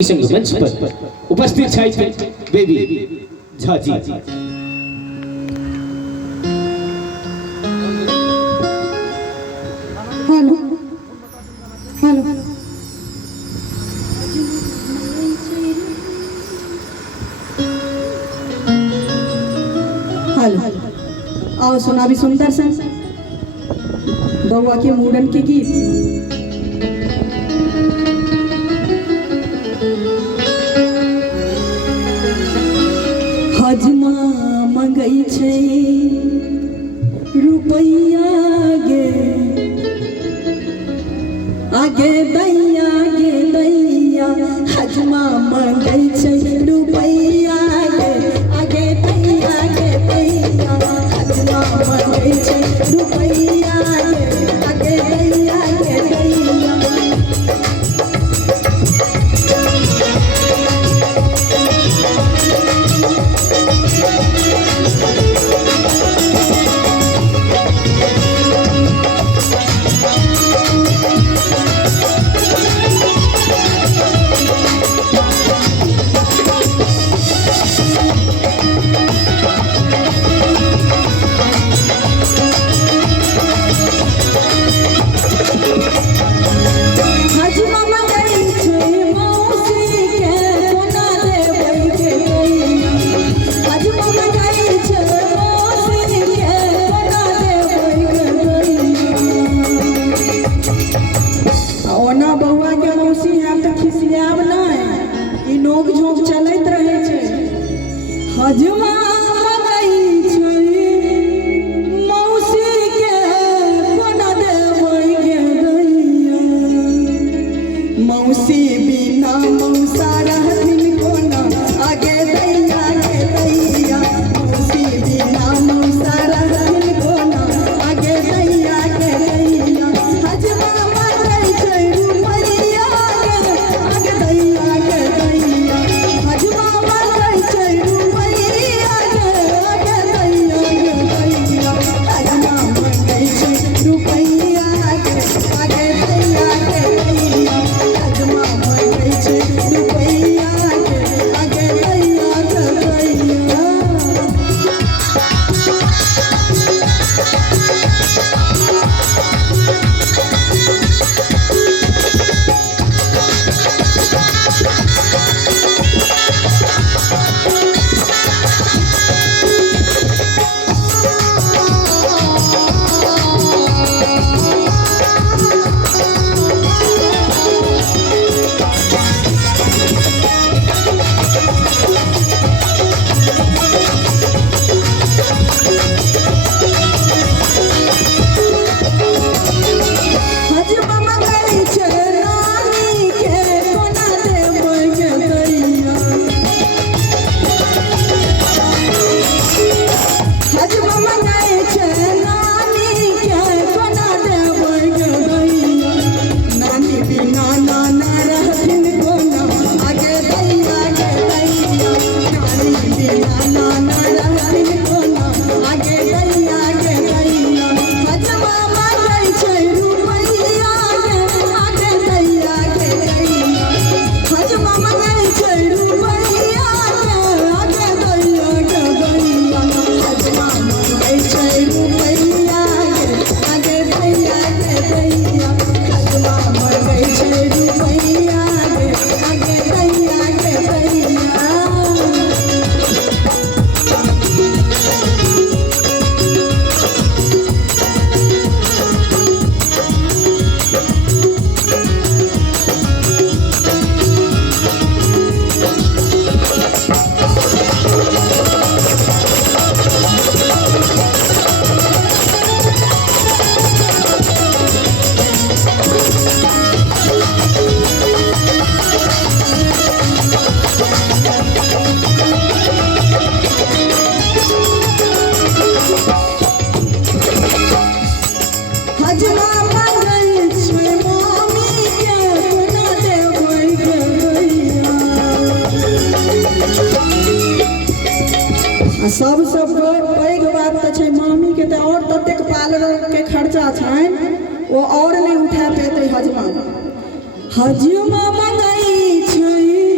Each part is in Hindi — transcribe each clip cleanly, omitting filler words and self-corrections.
मंच पर उपस्थित छथि baby Jha ji. Hello hello hello आओ सुना भी सुंदर सन बउआ के मूड़न के गीत। हजमा मंगई छै रुपैया गे आगे दैया हजमा मंगई छै रुपैया गे आगे दैया हजमा मंगई छै रुपैया गे आगे दैया नोक झोंक चलत रहे छे। हजमा मंगई छै मौसी के कोना देबै गे दैया मौसी बिना मौसा रहथिन कोना आगे दैया मौसी बिना मौसा रहथिन कोना आगे दैया हजमा मंगई छै रुपैया गे आगे दैया हजमा मंगई छै रुपैया गे आगे दैया हजमा मंगई छै रुपैया गे आगे दैया हजमा मंगई छै रुपैया गे आगे दैया सबसे पैघ बात तो छै मामी के तो और ततेक पार्लर के खर्चा छन वो और नहीं उठा पेते हजमा मंगई छै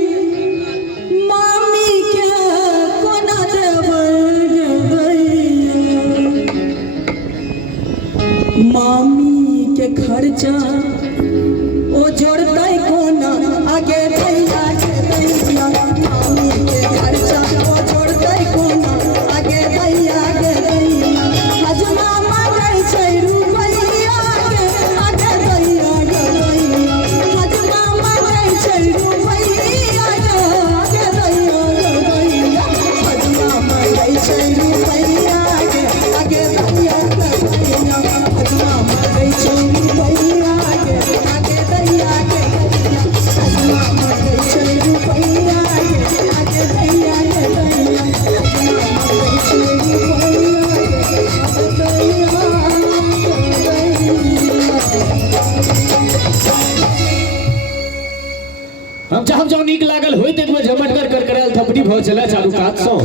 लागल होइत एक में झमटकर करकराल थपड़ी भ चला चारू कात सो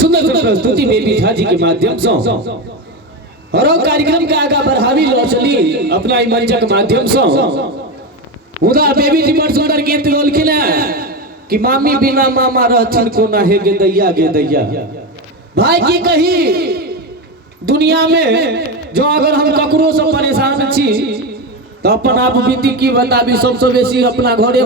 सुंदर सुंदर प्रस्तुति बेबी झा जी के माध्यम से और कार्यक्रम का आगा बढ़ावी लो चली अपना ई मंचक माध्यम से उदा बेबी जी बड़ सुंदर गीत गौलखिन कि मामी बिना मामा रहथिन को ना हे गे दैया भाई की कही दुनिया में जो अगर हम ककरो से परेशान छी तो अपन आप बीती की बताबी सबसे बेसी अपना घरे